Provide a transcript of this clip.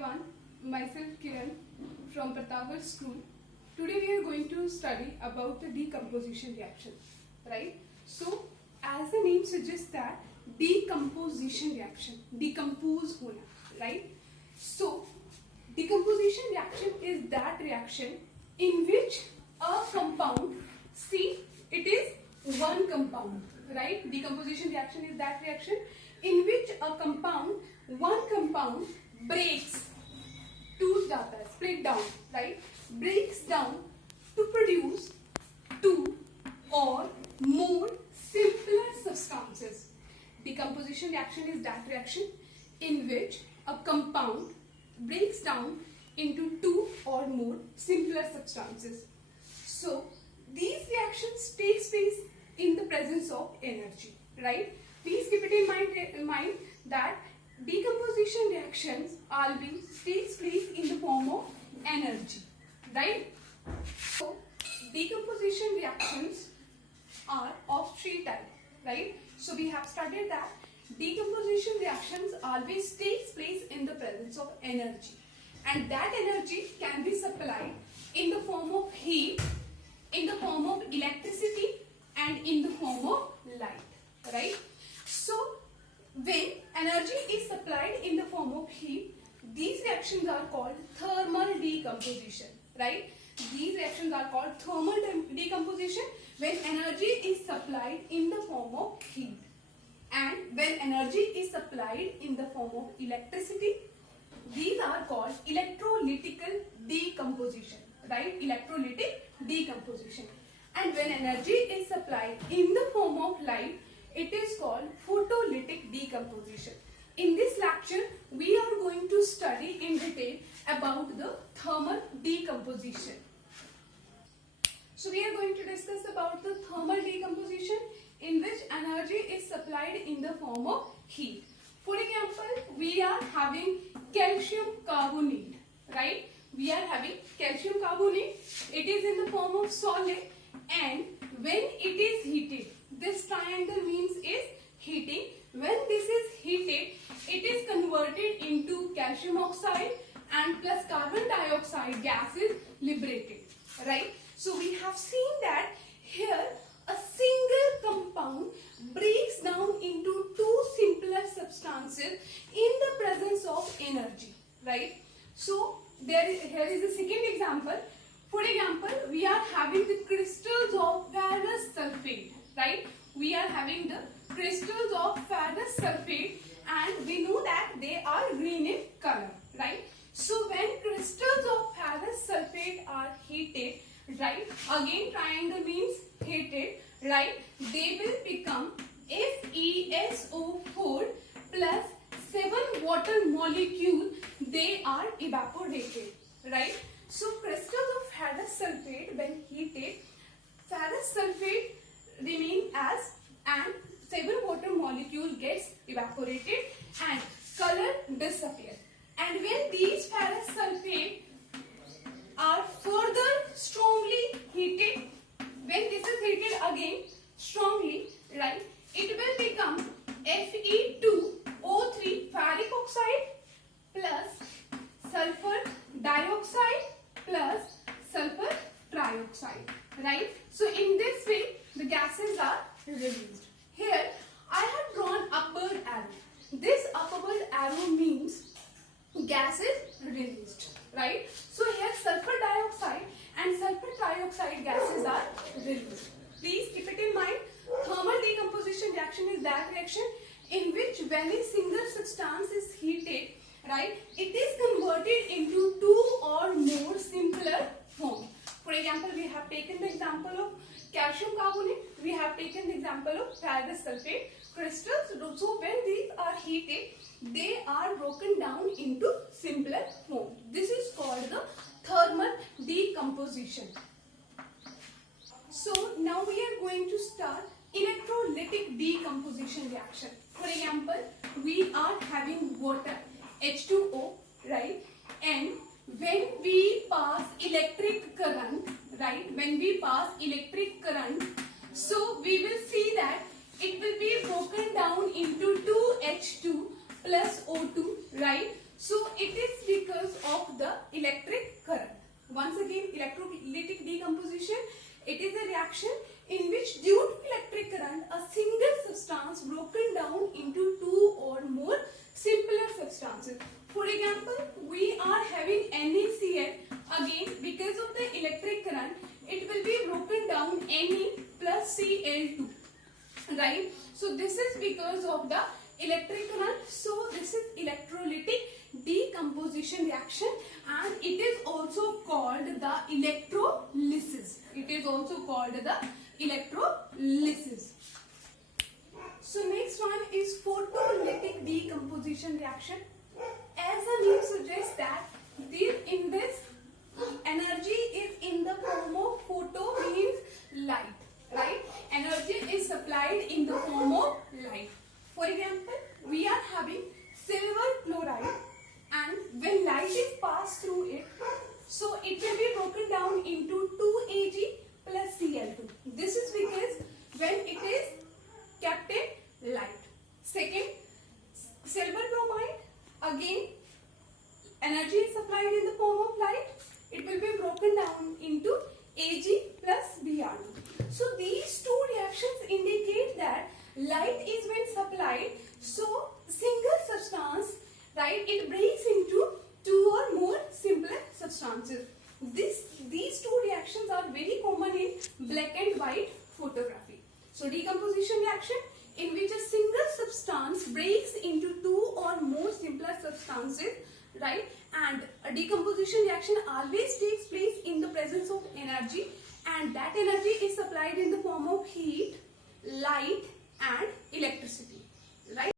everyone, myself Kiran from Pratapgarh School. Today we are going to study about the decomposition reaction, right? So as the name suggests that decomposition reaction, decompose hona, right? So decomposition reaction is that reaction in which a compound, see it is one compound, right? Decomposition reaction is that reaction in which a compound, one compound breaks, टूट जाता है, split down, right? Breaks down to produce two or more simpler substances. Decomposition reaction is that reaction in which a compound breaks down into two or more simpler substances. So these reactions take place in the presence of energy, right? Please keep it in mind that decomposition reactions always takes place in the form of energy, right? So decomposition reactions are of three types, right? So we have studied that decomposition reactions always takes place in the presence of energy, and that energy can be supplied in the form of heat, in the form of electricity, and in the form of light, right? So when energy is supplied in the form of heat, these reactions are called thermal decomposition, right? These reactions are called thermal decomposition when energy is supplied in the form of heat. And when energy is supplied in the form of electricity, these are called electrolytical decomposition, right? Electrolytic decomposition. And when energy is supplied in the form of light, it is called photolytic decomposition. In this lecture, we are going to study in detail about the thermal decomposition. So we are going to discuss about the thermal decomposition in which energy is supplied in the form of heat. For example, we are having calcium carbonate, right? We are having calcium carbonate. It is in the form of solid, and when it is heated, this triangle means is heating. When this is heated, it is converted into calcium oxide and plus carbon dioxide gas is liberated, right? So we have seen that here a single compound breaks down into two simpler substances in the presence of energy, right? So here is the second example. For example, we are having the crystals of ferrous sulfate, right? We are having the crystals of ferrous sulfate, and we know that they are green in color, right? So when crystals of ferrous sulfate are heated, right, again triangle means heated, right, they will become FeSO4 plus 7 water molecule, they are evaporated, right? So crystals of ferrous sulfate, when heated, ferrous sulfate remain as, and 7 water molecule gets evaporated and color disappears. And when these ferrous sulfate are further strongly heated, when this is heated again strongly, right, it will become Fe2O3 ferric oxide plus sulfur dioxide plus sulfur trioxide, right? So in this way the gases are released. Here I have drawn upward arrow. This upward arrow means gas is released, right? So here sulfur dioxide and sulfur trioxide gases are released. Please keep it in mind, thermal decomposition reaction is that reaction in which when a single substance is heated, right, it is converted into two or more simpler forms. For example, we have taken the example of calcium carbonate, we have taken the example of ferrous sulfate crystals. So when these are heated, they are broken down into simpler form. This is called the thermal decomposition. So now we are going to start electrolytic decomposition reaction. For example, we are having water, H2O, right? And when we pass electric current, right? When we pass electric current, so we will see that it will be broken down into 2H2 plus O2, right? So it is because of the electric current. Once again, electrolytic decomposition, it is a reaction in which due to electric current, a single substance broken down into two or more simpler substances. For example, we are having NaCl. Again, because of the electric current, it will be broken down Na plus Cl2, right? So this is because of the electric current. So this is electrolytic decomposition reaction, and it is also called the electrolysis. It is also called the electrolysis. So next one is photolytic decomposition reaction. As the name suggests that in this energy is in the form of photo means light, right? Energy is supplied in the form of light. For example, we are having silver chloride, and when light is passed through it, so it will be broken down into 2Ag plus Cl2. This is because when it is kept in light. Second, silver bromide, again energy is supplied in the form of light. It will be broken down into Ag plus Br2. So these two reactions indicate that light is when supplied, so single substance, right, it breaks into two or more simpler substances. These two reactions are very common in black and white photography. So decomposition reaction in which a single substance breaks into two or more simpler substances, right? And a decomposition reaction always takes place in the presence of energy, and that energy is supplied in the form of heat, light and electricity, right?